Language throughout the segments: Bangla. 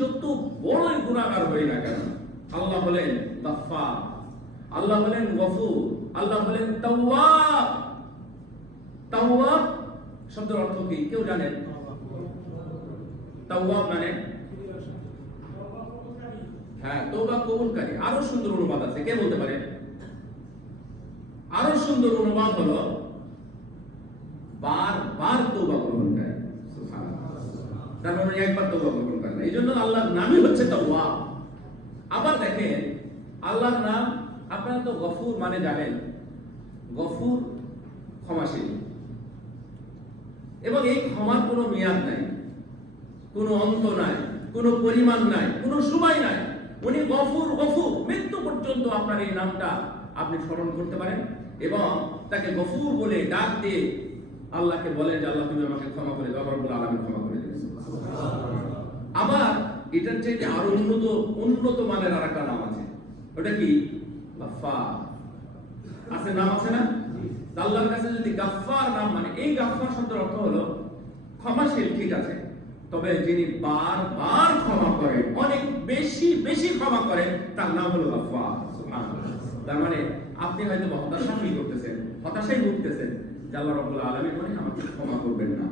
যত বড়ই গুণাগার হই না কেন, আল্লাহ বলেন আল্লাহ বলেন গফুর, আল্লাহ বলেন তাওয়াব। তাওয়াব শব্দের অর্থ কি? কেউ জানেন তাওয়াব মানে? হ্যাঁ কবুলকারী। আরও সুন্দর অনুবাদ আছে, কে বলতে পারে? আরও সুন্দর অনুবাদ হলো বার তওবা গ্রহণকারী তার মানে একবার তওবা গ্রহণ করে না। এই জন্য আল্লাহর নামই হচ্ছে তাওয়াব আবার দেখেন, আল্লাহর নাম, আপনারা তো গফুর মানে জানেন। গফুর ক্ষমাশীল। এবং এই ক্ষমার কোনো মেয়াদ নাই, কোনো অন্ত নাই, কোনো পরিমাণ নাই, কোনো সময় নাই। উনি গফুর গফুর, মৃত্যু পর্যন্ত আপনার এই নামটা আপনি স্মরণ করতে পারেন এবং তাকে গফুর বলে ডাক দিয়ে আল্লাহকে বলেন যে, আল্লাহ, তুমি আমাকে ক্ষমা করে দাও বলে আল্লাহ ক্ষমা আবার এটার চাইতে আরও উন্নত উন্নত মানের আর একটা নাম আছে। ওটা কি? গাফফার। আছে নাম আছে না? আল্লাহর কাছে যদি গাফফার নাম মানে এই গাফফার শব্দের অর্থ হলো ক্ষমাশীল ঠিক আছে? তবে যিনি বারবার ক্ষমা করেন অনেক বেশি বেশি ক্ষমা করেন তার নাম হলো গাফফার। তার মানে আপনি হয়তো হতাশা ফিল করতেছেন হতাশাই ভুগতেছেন যে আল্লাহ রাব্বুল আলামিন মনে আমাকে ক্ষমা করবেন না।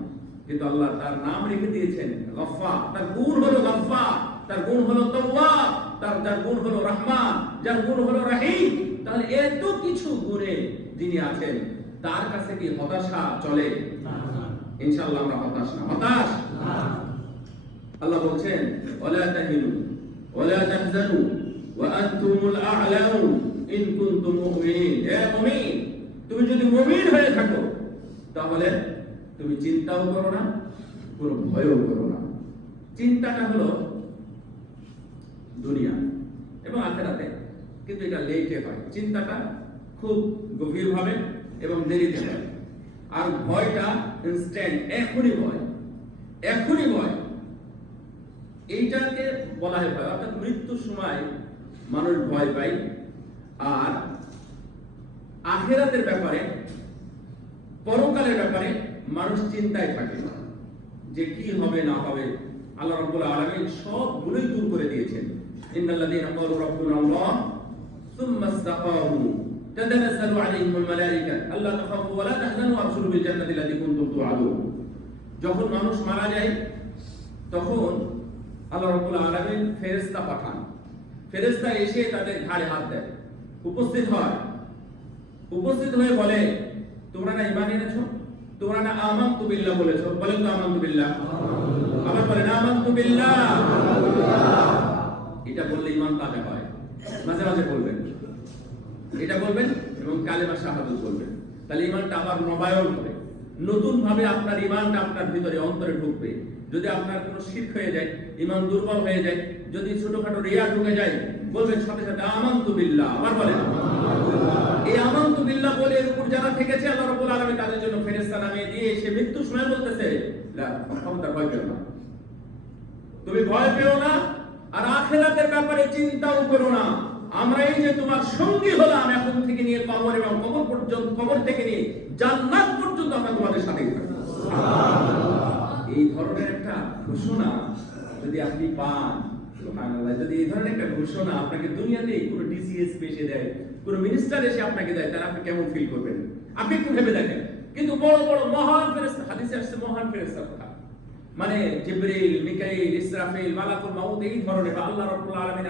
কিন্তু আল্লাহ তার নাম রেখে দিয়েছেন গফফা তার গুণ হলো গফফা তার গুণ হলো তাওয়াব তার যার গুণ হলো রহমান যার গুণ হলো রহিম। তাহলে এত কিছু গুণে যিনি আছেন তার কাছে কি হতাশা চলে? ইনশাআল্লাহ আমরা হতাশ না। হতাশ? আল্লাহ বলছেন ওয়ালা তাহিনু ওয়ালা তাহজানু ওয়া আনতুমুল আ'লাউন ইন কুনতুম মুমিনিন। হে মুমিন তুমি যদি মুমিন হয়ে থাকো তাহলে তুমি চিন্তাও করো না, কোনো ভয়ও করো না। চিন্তাটা হলো দুনিয়া এবং আখেরাতে, কিন্তু এটা লেটে হয়। চিন্তাটা খুব গভীরভাবে এবং দেরিতে হয়। আর ভয়টা ইনস্ট্যান্ট এখনই ভয় এখনই ভয়। এইটাকে বলা হয় ভয়। অর্থাৎ মৃত্যুর সময় মানুষ ভয় পায়। আর আখেরাতের ব্যাপারে, পরকালের ব্যাপারে মানুষ চিন্তায় থাকে যে কি হবে না হবে আল্লাহ রাব্বুল আলামিন সবগুলোই দূর করে দিয়েছেন ইন্নাল্লাযীনা ক্বালু রাব্বুনা আল্লাহ সুম্মা ইসতাকামু تتنزل عليهم الملائكة ألا تخافوا ولا تحزنوا وأبشروا بالجنة التي كنتم توعدون যখন মানুষ মারা যায় তখন আল্লাহ রাব্বুল আলামিন ফেরেশতা পাঠান ফেরেশতা এসে তাদের ঘাড়ে হাত দেয় উপস্থিত হয় উপস্থিত হয়ে বলে তোমরা না ঈমান এনেছো তোমরা না বিল্লাহ বলেছ? বলেন তো বিল্লাহ। আবার বলেন বিল্লাহ। এটা বললে ইমান তাজা হয়। মাঝে মাঝে বলবেন। এটা বলবেন এবং কালেমা শাহাদত বলবেন। তাহলে ইমানটা আবার নবায়ন হবে। নতুন ভাবে আপনার ইমানটা আপনার ভিতরে অন্তরে ঢুকবে। যদি আপনার কোনো শিরক হয়ে যায় ঈমান দুর্বল হয়ে যায়, যদি ছোটখাটো রিয়া ঢুকে যায়, বলবেন সাথে সাথে, আমানতু আবার বলেন। এই আমানতু বিল্লাহ বলে এর উপর যারা থেকেছে, আল্লাহ রাব্বুল আলামিন তাদের জন্য ফেরেশতা নামিয়ে দিয়ে সে মৃত্যুর সময় বলতেছে ক্ষমতা ভয় পেও না। তুমি ভয় পেও না আর আখেরাতের ব্যাপারে চিন্তাও করো না। আমরা এই যে তোমার সঙ্গী হলাম এখন থেকে নিয়ে কবর এবং কবর পর্যন্ত, কবর থেকে নিয়ে জান্নাত পর্যন্ত আমরা তোমাদের সাথেই থাকব। এই ধরনের একটা ঘোষণা যদি আপনি পান যদি এই ধরনের একটা ঘোষণা আপনাকে দুনিয়াতে কোনো ডিসিএস দেয়, কোনো মিনিস্টার এসে আপনাকে দেয়, তাহলে আপনি কেমন ফিল করবেন? আপনি একটু ভেবে দেখেন। কিন্তু বড় বড়, মহান ফেরেশতা, হাদিসে আসছে মহান কথা। মানে জিবরিল, মিকাইল, ইসরাফিল, মালাকুল এই ধরনের বা আল্লাহ রাব্বুল আলামিন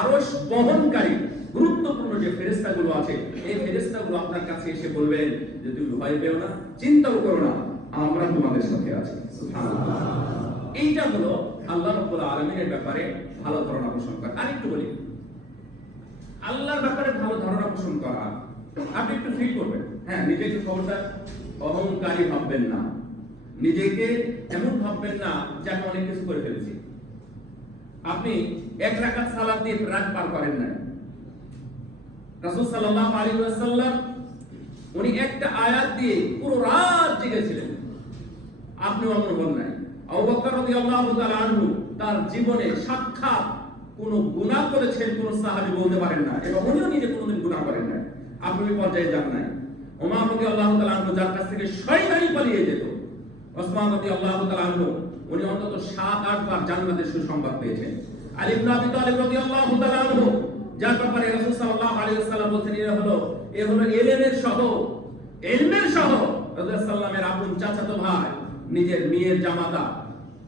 আরশ বহনকারী, গুরুত্বপূর্ণ যে ফেরেশতাগুলো আছে, এই ফেরেশতাগুলো আপনার কাছে এসে বলবেন যে, তুমি ভয় পেও না, চিন্তাও করো না। আমরা তোমাদের সাথে আছি। এইটা হলো আল্লাহ রাব্বুল আলামিনের ব্যাপারে ভালো ধারণা পোষণ করা। আরেকটু বলি, আল্লাহর ব্যাপারে ভালো ধারণা পোষণ করা, আপনি একটু ফিল করবেন। হ্যাঁ নিজেকে খবরদার অহংকারী ভাববেন না। নিজেকে এমন ভাববেন না যে আমি অনেক কিছু করে ফেলেছি। আপনি এক রাকাত সালাত দিয়ে রাত পার করেন না রাসূল সাল্লাল্লাহু আলাইহি ওয়াসাল্লাম, উনি একটা আয়াত দিয়ে পুরো রাত জেগেছিলেন। আপনি হন নাই। আবু বকর রাদিয়াল্লাহু আনহু তার জীবনে সাক্ষাৎ কোন গুনাহ করেছেন কোন সাহাবি বলতে পারেন না এবং উনিও নিজে কোনোদিন গুনাহ করেন না আপনি ওই পর্যায়ে যান নাই। ওমর রাদিয়াল্লাহু তাআলা আনহু যার কাছ থেকে শয়তানি পালিয়ে যেত। ওসমান রাদিয়াল্লাহু তাআলা আনহু উনি অন্তত সাত, আট বার জান্নাতের সুসংবাদ পেয়েছেন। আলী ইবনে আবি তালিব রাদিয়াল্লাহু তাআলা আনহু যার ব্যাপারে রাসূল সাল্লাল্লাহু আলাইহি ওয়াসাল্লাম বলছেন, এ হলো এ হলো এলেমের সহ, এলমের সহ রাসূল সাল্লামের আপন চাচাতো ভাই। নিজের মেয়ের জামাতা,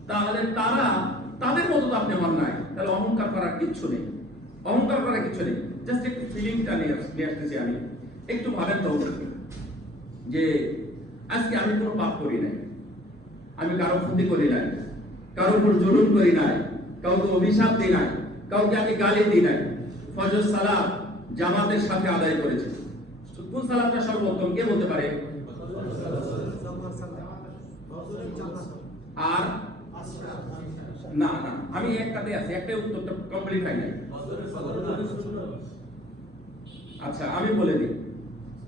তাহলে তারা, তাদের মতো তো আপনি হন নাই। তাহলে অহংকার করার কিচ্ছু নেই। অহংকার করার কিছু নেই। জাস্ট একটু ফিলিংটা নিয়ে আসতেছি আমি। একটু ভাবেন তো যে আজকে আমি কোনো পাপ করি নাই। আমি কারও ক্ষতি করি নাই। কারোর উপর জুলুম করি নাই। কাউকে অভিশাপ দিই নাই। কাউকে আমি গালি দিই নাই। ফজর সালাম জামাতের সাথে আদায় করেছি। কোন সালামটা সর্বোত্তম? কে বলতে পারে? আর না না আমি একটাতে আছি, একটাই উত্তরটা কমপ্লিট হয় নাই। আচ্ছা আমি বলে দিই,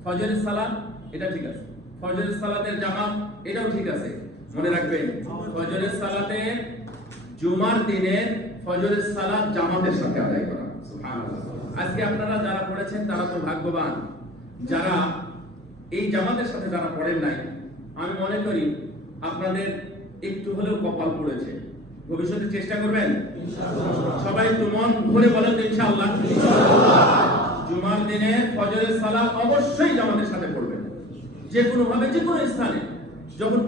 ফজরের সালাত, এটা ঠিক আছে। ফজরের সালাতের জামাত, এটাও ঠিক আছে, মনে রাখবেন। ফজরের সালাতে জুমার দিনে ফজরের সালাত জামাতের সাথে আদায় করা। আজকে আপনারা যারা পড়েছেন, তারা তো ভাগ্যবান। যারা এই জামাতের সাথে যারা পড়েন নাই, আমি মনে করি আপনাদের একটু হলেও কপাল পড়েছে। ভবিষ্যতে চেষ্টা করবেন? সবাই একটু মন ভরে বলেন ইনশাআল্লাহ। জুমার দিনে ফজরের সালাত অবশ্যই জামাতের সাথে পড়বেন। যে কোনো ভাবে যে কোনো স্থানে। যখন